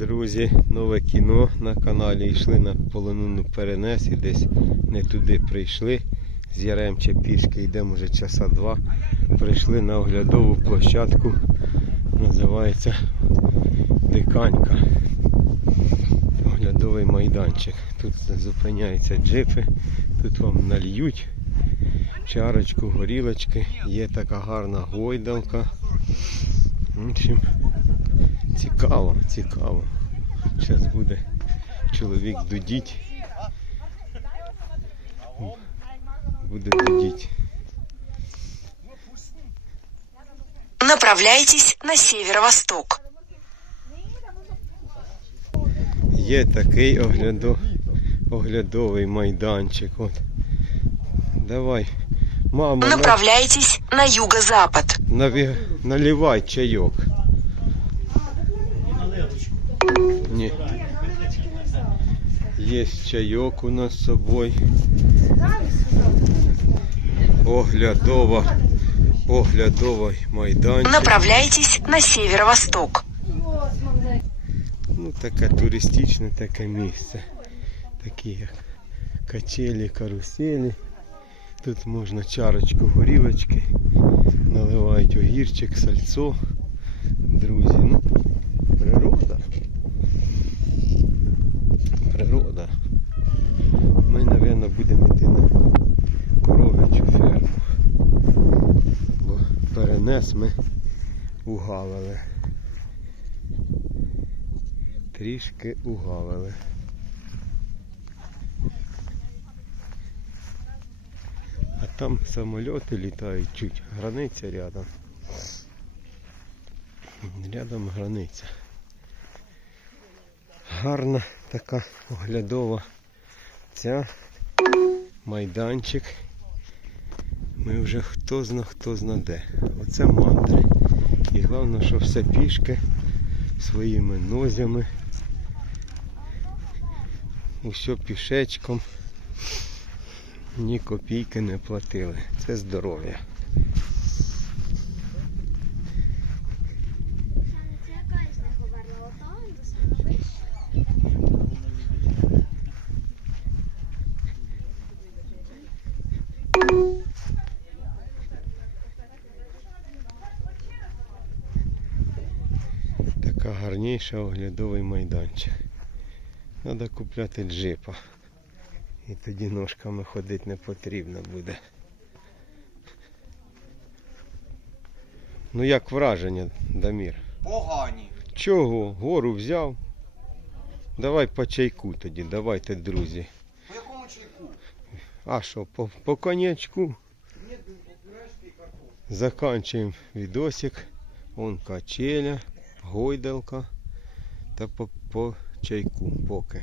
Друзі, нове кіно на каналі. Йшли на полонину перенес і десь не туди прийшли. З Яремча пішки йдемо вже часа два. Прийшли на оглядову площадку. Називається Диканька. Оглядовий майданчик. Тут зупиняються джипи, тут вам нальють чарочку, горілочки. Є така гарна гойдалка. В общем, Цікаво, цікаво. Зараз буде чоловік дудіть. Буде дудіть. Направляйтесь на северо-восток. Є такий оглядо, оглядовий майданчик. От. Давай. Мама, на, Направляйтесь на юго-запад. наві- наливай чайок. Ні. Є чайок у нас з собою. Оглядова. Оглядовий майданчик. Направляйтесь на северо-восток. Ну, таке туристичне таке місце. Такі як качелі, каруселі. Тут можна чарочку горілочки, наливають огірчик, сальцо. Друзі, ну, перенес ми угавили. Трішки угавили. А там самольоти літають чуть. Границя рядом. Рядом границя. Гарна така оглядова ця майданчик. Ми вже хто зна, хто зна де. Оце мандри. І головне, що все пішки своїми нозями. Усе пішечком. Ні копійки не платили. Це здоров'я. Така гарніша оглядовий майданчик. Треба купляти джипа. І тоді ножками ходити не потрібно буде. Ну як враження, Дамір? Погані. Чого? Гору взяв? Давай по чайку тоді, давайте, друзі. По якому чайку? А що, по, по конячку? Заканчуємо відосик. Вон качеля, гойдалка та по, по чайку поки.